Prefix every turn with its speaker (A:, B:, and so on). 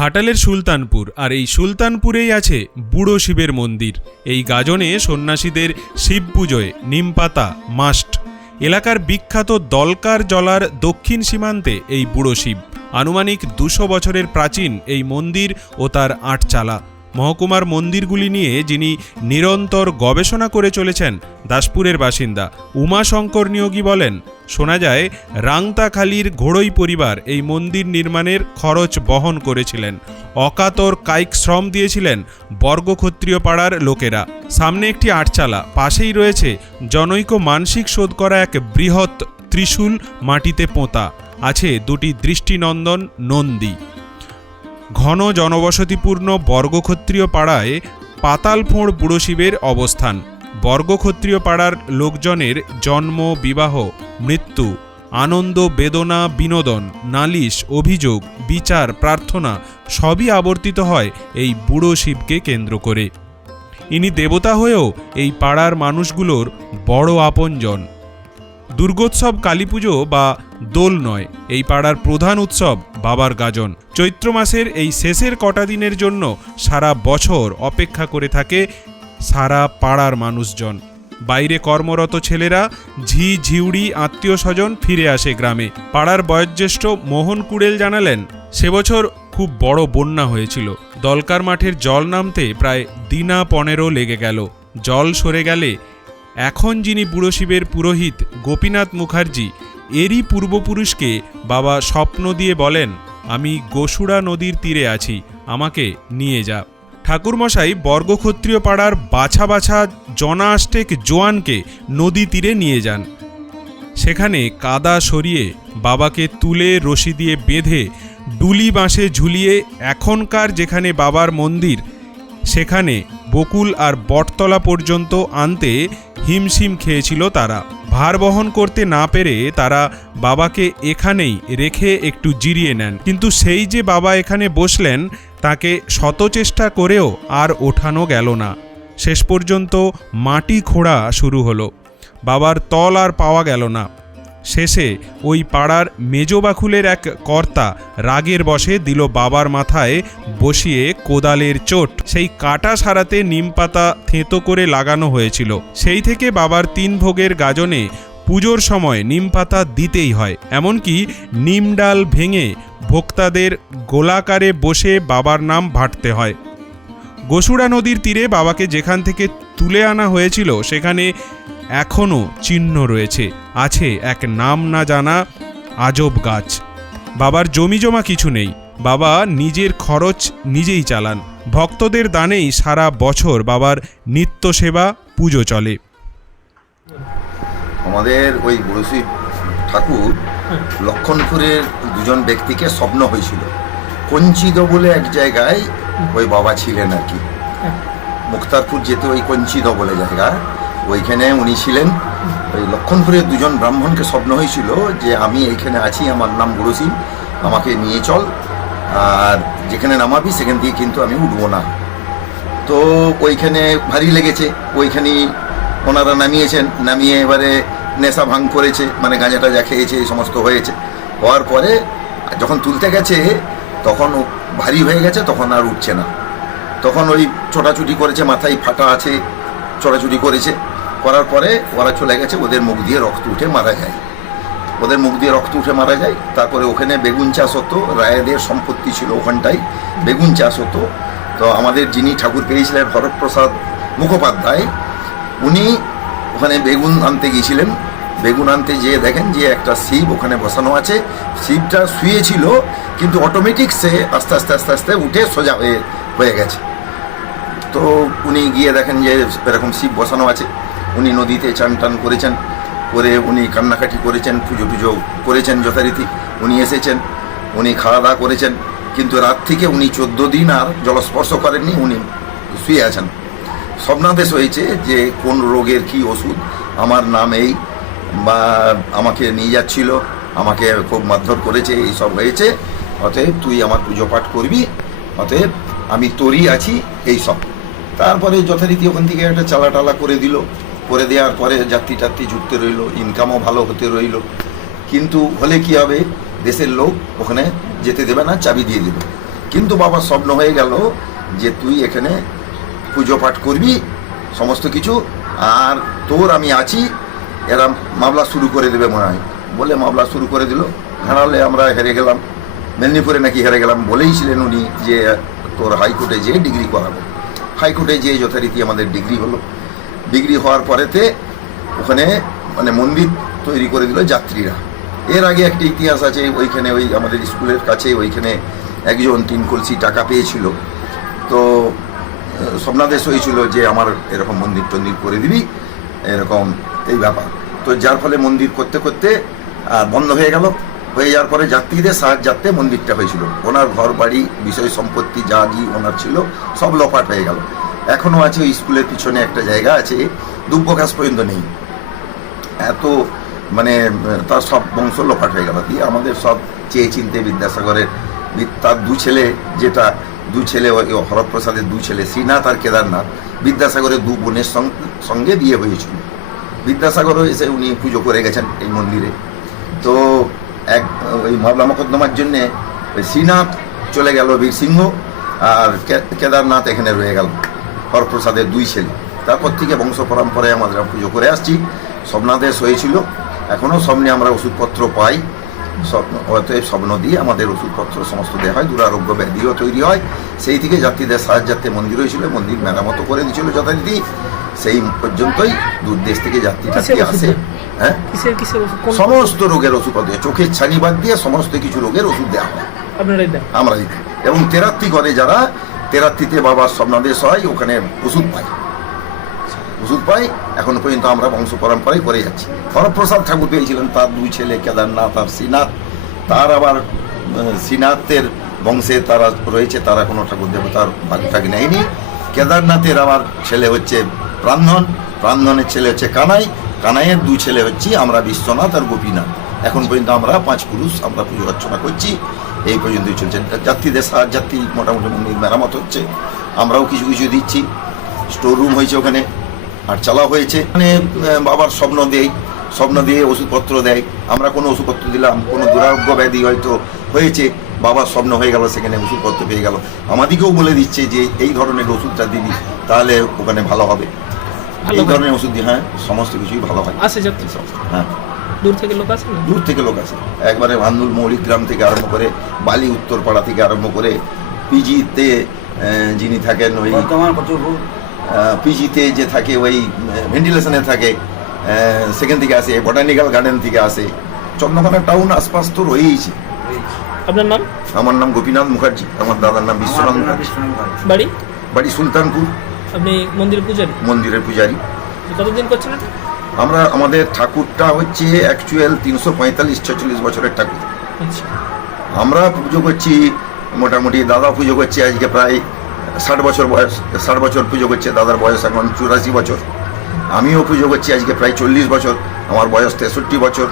A: ঘাটালের সুলতানপুর, আর এই সুলতানপুরেই আছে বুড়ো শিবের মন্দির। এই গাজনে সন্ন্যাসীদের শিব পুজোয় নিমপাতা মাস্ট। এলাকার বিখ্যাত দলকার জলার দক্ষিণ সীমান্তে এই বুড়ো শিব। আনুমানিক দুশো বছরের প্রাচীন এই মন্দির ও তার আটচালা। মহকুমার মন্দিরগুলি নিয়ে যিনি নিরন্তর গবেষণা করে চলেছেন দাসপুরের বাসিন্দা উমাশঙ্কর নিয়োগী বলেন, শোনা যায়, রাংতাখালির ঘোড়ই পরিবার এই মন্দির নির্মাণের খরচ বহন করেছিলেন। অকাতর কায়িক শ্রম দিয়েছিলেন বর্গক্ষত্রিয় পাড়ার লোকেরা। সামনে একটি আটচালা, পাশেই রয়েছে জনৈক মানসিক শোধ করা এক বৃহৎ ত্রিশূল মাটিতে পোঁতা। আছে দুটি দৃষ্টিনন্দন নন্দী। ঘন জনবসতিপূর্ণ বর্গক্ষত্রিয় পাড়ায় পাতালফোঁড় বুড়ো শিবের অবস্থান। বর্গক্ষত্রিয় পাড়ার লোকজনের জন্ম, বিবাহ, মৃত্যু, আনন্দ, বেদনা, বিনোদন, নালিশ, অভিযোগ, বিচার, প্রার্থনা সবই আবর্তিত হয় এই বুড়ো শিবকে কেন্দ্র করে। ইনি দেবতা হয়েও এই পাড়ার মানুষগুলোর বড় আপনজন। দুর্গোৎসব কালীপুজো বা দোল নয়, এই পাড়ার প্রধান উৎসব বাবার গাজন। চৈত্র মাসের এই শেষের কটা দিনের জন্য সারা বছর অপেক্ষা করে থাকে সারা পাড়ার মানুষজন। বাইরে কর্মরত ছেলেরা, ঝি, ঝিউড়ি, আত্মীয় স্বজন ফিরে আসে গ্রামে। পাড়ার বয়োজ্যেষ্ঠ মোহন কুড়েল জানালেন, সে বছর খুব বড় বন্যা হয়েছিল। দলকার মাঠের জল নামতে প্রায় দিনা পনেরো লেগে গেল। জল সরে গেলে এখন যিনি বুড়ো শিবের পুরোহিত গোপীনাথ মুখার্জি, এরই পূর্বপুরুষকে বাবা স্বপ্ন দিয়ে বলেন, আমি গোসুড়া নদীর তীরে আছি, আমাকে নিয়ে যা। ঠাকুরমশাই বর্গক্ষত্রিয় পাড়ার বাছা বাছা জনাষ্টেক জোয়ানকে নদী তীরে নিয়ে যান। সেখানে কাদা সরিয়ে বাবাকে তুলে রশি দিয়ে বেঁধে ডুলি বাঁশে ঝুলিয়ে এখনকার যেখানে বাবার মন্দির, সেখানে বকুল আর বটতলা পর্যন্ত আনতে হিমশিম খেয়েছিল তারা। ভার বহন করতে না পেরে তারা বাবাকে এখানেই রেখে একটু জিরিয়ে নেন। কিন্তু সেই যে বাবা এখানে বসলেন, তাকে শত চেষ্টা করেও আর ওঠানো গেল না। শেষ পর্যন্ত মাটি খোঁড়া শুরু হলো। বাবার তল আর পাওয়া গেল না। শেষে ওই পাড়ার মেজবাখুলের এক কর্তা রাগের বসে দিল বাবার মাথায় বসিয়ে কোদালের চোট। সেই কাটা সারাতে নিমপাতা থেঁতো করে লাগানো হয়েছিল। সেই থেকে বাবার তিন ভোগের গাজনে পুজোর সময় নিমপাতা দিতেই হয়। এমনকি নিম ডাল ভেঙে ভোক্তাদের গোলাকারে বসে বাবার নাম ভাটতে হয়। গোসুড়া নদীর তীরে বাবাকে যেখান থেকে তুলে আনা হয়েছিল, সেখানে এখনও চিহ্ন রয়েছে। আছে এক নাম না জানা আজব গাছ। বাবার জমি জমা কিছু নেই। বাবা নিজের খরচ নিজেই চালান। ভক্তদের দানেই সারা বছর বাবার নিত্য সেবা, পুজো চলে।
B: আমাদের ওই বড়শি ঠাকুর লক্ষণপুরের দুজন ব্যক্তিকে স্বপ্ন হয়েছিল। কঞ্চিদ বলে এক জায়গায় ওই বাবা ছিলেন আর কি। মুক্তারপুর যেতে ওই কঞ্চিদ বলে জায়গা। ওইখানে উনি ছিলেন। ওই লক্ষণপুরের দুজন ব্রাহ্মণকে স্বপ্ন হয়েছিল যে আমি এইখানে আছি, আমার নাম বুড়ো সিং, আমাকে নিয়ে চল। আর যেখানে নামাবি সেখান দিয়ে কিন্তু আমি উঠবো না। তো ওইখানে ভারী লেগেছে। ওইখানেই ওনারা নামিয়েছেন। নামিয়ে এবারে নেশা ভাঙ করেছে মানে গাঁজা টাজা খেয়েছে, এই সমস্ত হয়েছে। হওয়ার পরে যখন তুলতে গেছে, তখন ভারী হয়ে গেছে, তখন আর উঠছে না। তখন ওই ছোটাছুটি করেছে, মাথায় ফাটা আছে, ছোটাছুটি করেছে। করার পরে ওরা চলে গেছে, ওদের মুখ দিয়ে রক্ত উঠে মারা যায়। ওদের মুখ দিয়ে রক্ত উঠে মারা যায়। তারপরে ওখানে বেগুন চাষ হতো, রায়েদের সম্পত্তি ছিল ওখানটায় বেগুন চাষ হতো। তো আমাদের যিনি ঠাকুর পেয়েছিলেন হরপ্রসাদ মুখোপাধ্যায়, উনি ওখানে বেগুন আনতে গিয়েছিলেন। বেগুন আনতে যেয়ে দেখেন যে একটা শিব ওখানে বসানো আছে। শিবটা শুয়েছিল, কিন্তু অটোমেটিক সে আস্তে আস্তে আস্তে আস্তে উঠে সোজা হয়ে হয়ে গেছে। তো উনি গিয়ে দেখেন যে এরকম শিব বসানো আছে। উনি নদীতে চান টান করেছেন, করে উনি কান্নাকাটি করেছেন, পুজো টুজো করেছেন যথারীতি। উনি এসেছেন, উনি খাওয়া দাওয়া করেছেন, কিন্তু রাত থেকে উনি চোদ্দ দিন আর জলস্পর্শ করেননি, উনি শুয়ে আছেন। স্বপ্নাদেশ হয়েছে যে কোন রোগের কি ওষুধ, আমার নাম এই, বা আমাকে নিয়ে যাচ্ছিল, আমাকে খুব মারধর করেছে, এই সব হয়েছে। অতএব তুই আমার পুজো পাঠ করবি, অতএব আমি তোরই আছি, এই সব। তারপরে যথারীতি ওখান থেকে একটা চালা টালা করে দিল। করে দেওয়ার পরে যাত্রী টাত্রী জুটতে রইল ইনকামও ভালো হতে রইল। কিন্তু হলে কি হবে? দেশের লোক ওখানে যেতে দেবে না, চাবি দিয়ে দেবে। কিন্তু বাবার স্বপ্ন হয়ে গেল যে তুই এখানে পুজো পাঠ করবি, সমস্ত কিছু, আর তোর আমি আছি, এরা মামলা শুরু করে দেবে মনে হয়। বলে মামলা শুরু করে দিল হারালে আমরা হেরে গেলাম। মেদিনীপুরে নাকি হেরে গেলাম বলেইছিলেন উনি যে তোর হাইকোর্টে যেয়ে ডিগ্রি করাবো। হাইকোর্টে যেয়ে যথারীতি আমাদের ডিগ্রি হলো। ডিগ্রি হওয়ার পরেতে ওখানে মানে মন্দির তৈরি করে দিল যাত্রীরা। এর আগে একটা ইতিহাস আছে ওইখানে ওই আমাদের স্কুলের কাছে ওইখানে একজন তিন কলসি টাকা পেয়েছিল। তো স্বপ্নাদেশ হয়েছিল যে আমার এরকম মন্দির টন্দির করে দিবি এরকম এই ব্যাপার। তো যার ফলে মন্দির করতে করতে আহ, বন্ধ হয়ে গেল। হয়ে যাওয়ার পরে যাত্রীদের সাহায্যার্থে মন্দিরটা হয়েছিল। ওনার ঘর বাড়ি বিষয় সম্পত্তি যা জি ওনার ছিল সব লপাট হয়ে গেল। এখনও আছে ওই স্কুলের পিছনে একটা জায়গা আছে দুব্বকাশ পর্যন্ত নেই। এত মানে তার সব বংশ লোপাট হয়ে গেল। দিয়ে আমাদের সব চেয়ে চিনতে বিদ্যাসাগরের তার দু ছেলে যেটা, দু ছেলে হরপ্রসাদের দু ছেলে, শ্রীনাথ আর কেদারনাথ, বিদ্যাসাগরের দু বোনের সঙ্গে বিয়ে হয়েছিল। বিদ্যাসাগরও এসে উনি পুজো করে গেছেন এই মন্দিরে। তো এক, ওই মামলা মকদ্দমার জন্যে শ্রীনাথ চলে গেল বীর সিংহ আর কেদারনাথ এখানে রয়ে গেল। হরপ্রসাদের দুই ছেলে। তারপর থেকে বংশ পরম্পরায় আমরা পুজো করে আসছি স্বপ্নাদেশ হয়েছিল। এখনও স্বপ্নে আমরা ওষুধপত্র পাই। স্বপ্ন অতএব স্বপ্ন দিয়ে আমাদের ওষুধপত্র সমস্ত দেওয়া হয়। দুরারোগ্য ব্যাধিও তৈরি হয়। সেই থেকে যাত্রীদের সাহায্যার্থে মন্দির হয়েছিল। মন্দির মেরামত করে দিয়েছিল যথারীতি। সেই পর্যন্তই দূর দেশ থেকে যাত্রী টাত্রী আসে। হ্যাঁ? সমস্ত রোগের ওষুধ চোখের ছানি বাদ দিয়ে সমস্ত কিছু রোগের ওষুধ দেওয়া হয়। আমরা এবং তেরাত্রি করে যারা তেরাত্রিতে বাবার স্বপ্নাদেশ হয়, ওখানে ওষুধ পাই। ওষুধ পাই, এখন পর্যন্ত আমরা বংশ পরম্পরায় করে যাচ্ছি। হরপ্রসাদ ঠাকুর পেয়েছিলেন, তার দুই ছেলে, কেদারনাথ আর শ্রীনাথ। তার আবার শ্রীনাথের বংশে তারা রয়েছে, তারা কোনো ঠাকুর দেবতার ভাগ টাগ নেয়নি। কেদারনাথের আমার ছেলে হচ্ছে প্রান্ধন প্রান্ধনের ছেলে হচ্ছে কানাই। কানাইয়ের দুই ছেলে হচ্ছে আমরা বিশ্বনাথ আর গোপীনাথ। এখন পর্যন্ত আমরা পাঁচ পুরুষ আমরা পুজো অর্চনা করছি। এই পর্যন্তই চলছে। যাত্রীদের সাহায্যার্থী মোটামুটি মন্দির মেরামত হচ্ছে। আমরাও কিছু কিছু দিচ্ছি। স্টোর রুম হয়েছে ওখানে আর চালা হয়েছে। মানে বাবার স্বপ্ন দেয় স্বপ্ন দিয়ে ওষুধপত্র দেয়। আমরা কোনো ওষুধপত্র দিলাম কোনো দুরারোগ্য ব্যাধি হয়তো হয়েছে। বাবার স্বপ্ন হয়ে গেল সেখানে ওষুধপত্র পেয়ে গেল। আমাদেরকেও বলে দিচ্ছে যে এই ধরনের ওষুধটা দিবি তাহলে ওখানে ভালো হবে। এই ধরনের ওষুধ দিয়ে হ্যাঁ সমস্ত কিছুই ভালো হয়।
C: যাত্রী।
B: হ্যাঁ।
C: দূর থেকে লোক আসে
B: দূর থেকে লোক আসে। একবারে ভান্দুল মৌলিক গ্রাম থেকে আরম্ভ করে বালি উত্তরপাড়া থেকে আরম্ভ করে পিজিতে যিনি থাকেন ওই পিজিতে যে থাকে ওই ভেন্টিলেশনে থাকে সেখান থেকে আসে বটানিক্যাল গার্ডেন থেকে আসে। চন্দ্রকোনা টাউন আশপাশ তো রয়েইছে।
C: আপনার নাম?
B: আমার নাম গোপীনাথ মুখার্জি আমার দাদার নাম বিশ্বনাথ মুখার্জি।
C: বাড়ি?
B: বাড়ি সুলতানপুর।
C: আপনি মন্দির পূজারি?
B: মন্দিরের পূজারী।
C: কতদিন করছেন এটা?
B: আমরা আমাদের ঠাকুরটা হচ্ছে অ্যাকচুয়াল তিনশো পঁয়তাল্লিশ ছচল্লিশ বছরের ঠাকুর।
C: আচ্ছা।
B: আমরা পুজো করছি মোটামুটি দাদা পুজো করছে আজকে প্রায় ষাট বছর বয়স ষাট বছর পুজো করছে দাদার বয়স এখন চুরাশি বছর। আমিও পুজো করছি আজকে প্রায় চল্লিশ বছর আমার বয়স তেষট্টি বছর।